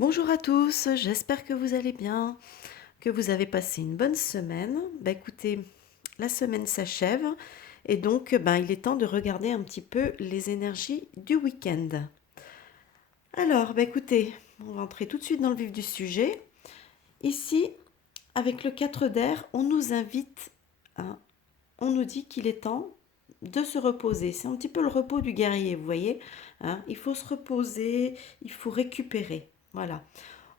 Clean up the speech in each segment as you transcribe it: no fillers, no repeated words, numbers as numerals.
Bonjour à tous, j'espère que vous allez bien, que vous avez passé une bonne semaine. Écoutez, la semaine s'achève et donc il est temps de regarder un petit peu les énergies du week-end. Alors, écoutez, on va entrer tout de suite dans le vif du sujet. Ici, avec le 4 d'air, on nous invite, hein, on nous dit qu'il est temps de se reposer. C'est un petit peu le repos du guerrier, vous voyez, hein. Il faut se reposer, il faut récupérer. Voilà.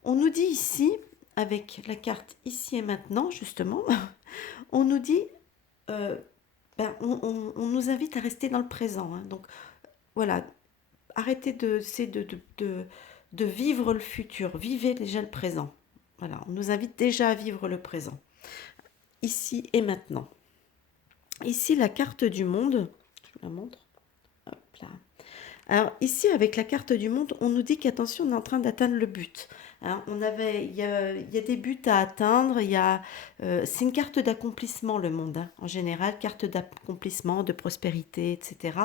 On nous dit ici, avec la carte ici et maintenant, justement, on nous dit, euh, on nous invite à rester dans le présent, hein. Donc voilà, arrêtez de vivre le futur, vivez déjà le présent. Voilà, on nous invite déjà à vivre le présent, ici et maintenant. Ici, la carte du monde, je vous la montre. Hop là. Alors ici, avec la carte du monde, on nous dit qu'attention, on est en train d'atteindre le but, hein. Il y a des buts à atteindre. C'est une carte d'accomplissement, le monde, hein, en général, carte d'accomplissement, de prospérité, etc.,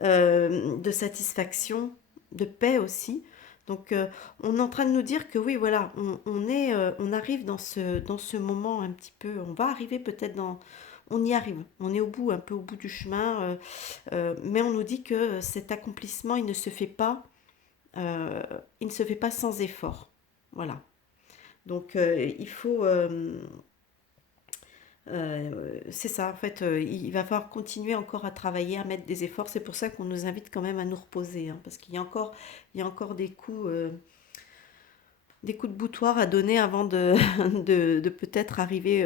de satisfaction, de paix aussi. Donc, on est en train de nous dire que oui, voilà, on arrive dans ce moment un petit peu, on va arriver peut-être on y arrive, on est au bout, un peu au bout du chemin. Mais on nous dit que cet accomplissement, euh, il ne se fait pas sans effort. Voilà. Donc il faut, c'est ça. En fait, il va falloir continuer encore à travailler, à mettre des efforts. C'est pour ça qu'on nous invite quand même à nous reposer, hein, parce il y a encore des coups de boutoir à donner avant de peut-être arriver.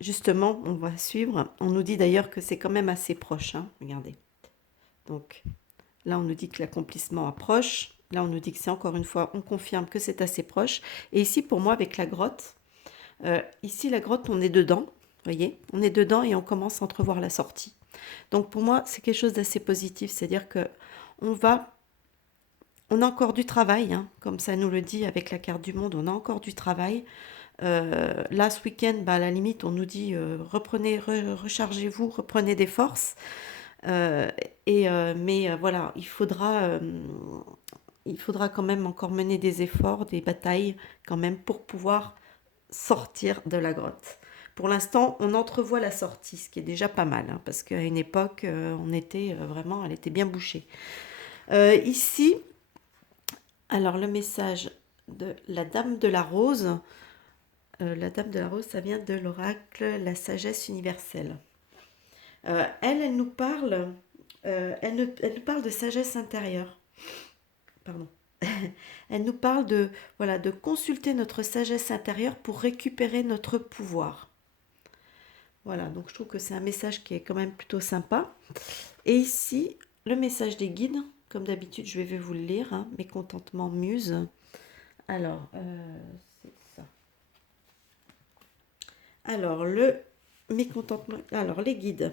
Justement, on va suivre. On nous dit d'ailleurs que c'est quand même assez proche, hein. Regardez. Donc là, on nous dit que l'accomplissement approche. Là, on nous dit que c'est encore une fois, on confirme que c'est assez proche. Et ici, pour moi, avec la grotte, ici, la grotte, on est dedans. Vous voyez, on est dedans et on commence à entrevoir la sortie. Donc pour moi, c'est quelque chose d'assez positif. C'est-à-dire que on va, on a encore du travail, hein, comme ça nous le dit avec la carte du monde, on a encore du travail. Là, ce week-end, à la limite, on nous dit reprenez, rechargez-vous, reprenez des forces. Euh, mais voilà, il faudra quand même encore mener des efforts, des batailles quand même pour pouvoir sortir de la grotte. Pour l'instant, on entrevoit la sortie, ce qui est déjà pas mal, hein, parce qu'à une époque, on était vraiment, elle était bien bouchée. Ici, alors le message de la Dame de la Rose, la Dame de la Rose, ça vient de l'oracle La Sagesse Universelle. Elle nous parle, elle nous parle de sagesse intérieure. Pardon. Elle nous parle de, voilà, de consulter notre sagesse intérieure pour récupérer notre pouvoir. Voilà, donc je trouve que c'est un message qui est quand même plutôt sympa. Et ici, le message des guides, comme d'habitude, je vais vous le lire, hein, mécontentement muse. Alors, c'est ça. Alors, le mécontentement, alors les guides,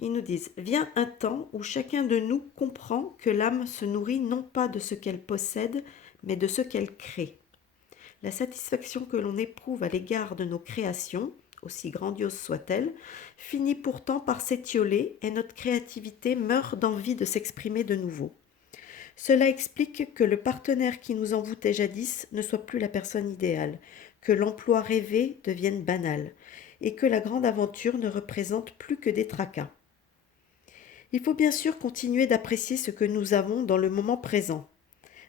ils nous disent, vient un temps où chacun de nous comprend que l'âme se nourrit non pas de ce qu'elle possède, mais de ce qu'elle crée. La satisfaction que l'on éprouve à l'égard de nos créations, aussi grandioses soient-elles, finit pourtant par s'étioler et notre créativité meurt d'envie de s'exprimer de nouveau. Cela explique que le partenaire qui nous envoûtait jadis ne soit plus la personne idéale, que l'emploi rêvé devienne banal, et que la grande aventure ne représente plus que des tracas. Il faut bien sûr continuer d'apprécier ce que nous avons dans le moment présent,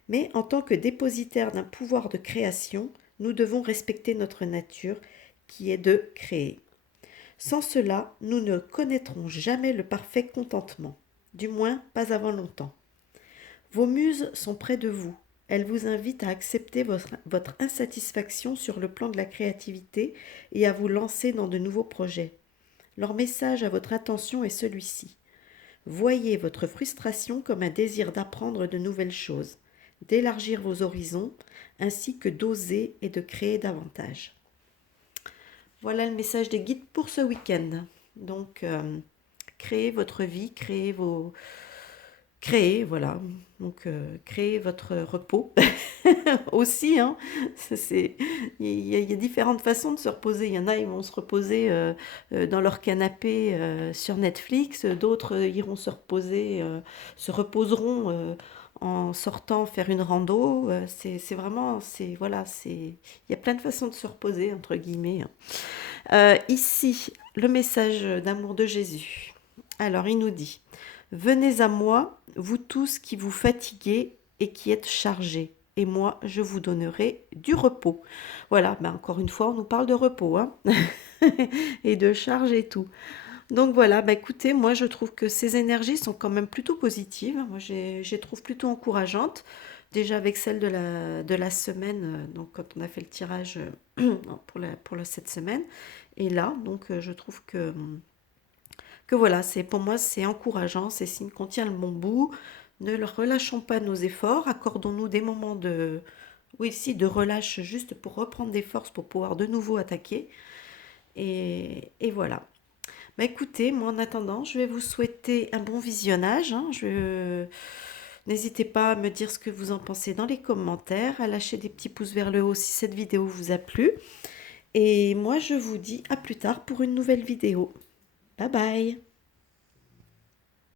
mais en tant que dépositaire d'un pouvoir de création, nous devons respecter notre nature qui est de créer. Sans cela, nous ne connaîtrons jamais le parfait contentement, du moins pas avant longtemps. Vos muses sont près de vous. Elles vous invitent à accepter votre insatisfaction sur le plan de la créativité et à vous lancer dans de nouveaux projets. Leur message à votre attention est celui-ci. Voyez votre frustration comme un désir d'apprendre de nouvelles choses, d'élargir vos horizons, ainsi que d'oser et de créer davantage. Voilà le message des guides pour ce week-end. Donc, créez votre vie, créez, voilà. Donc, créez votre repos aussi, hein. Il y a différentes façons de se reposer. Il y en a, ils vont se reposer dans leur canapé sur Netflix. D'autres iront se reposer, se reposeront en sortant faire une rando. C'est vraiment, c'est voilà, il y a plein de façons de se reposer entre guillemets, hein. Ici, le message d'amour de Jésus. Alors, il nous dit, venez à moi, vous tous qui vous fatiguez et qui êtes chargés, et moi, je vous donnerai du repos. Voilà, ben encore une fois, on nous parle de repos, hein, et de charge et tout. Donc voilà, bah écoutez, moi je trouve que ces énergies sont quand même plutôt positives. Moi je les trouve plutôt encourageantes. Déjà avec celle de la semaine, donc quand on a fait le tirage cette semaine. Et là, donc je trouve que voilà, c'est pour moi c'est encourageant, c'est signe qu'on tient le bon bout. Ne relâchons pas nos efforts, accordons-nous des moments de, oui, si, de relâche juste pour reprendre des forces pour pouvoir de nouveau attaquer. Et voilà. Bah écoutez, moi en attendant, je vais vous souhaiter un bon visionnage, hein. N'hésitez pas à me dire ce que vous en pensez dans les commentaires, à lâcher des petits pouces vers le haut si cette vidéo vous a plu. Et moi, je vous dis à plus tard pour une nouvelle vidéo. Bye bye!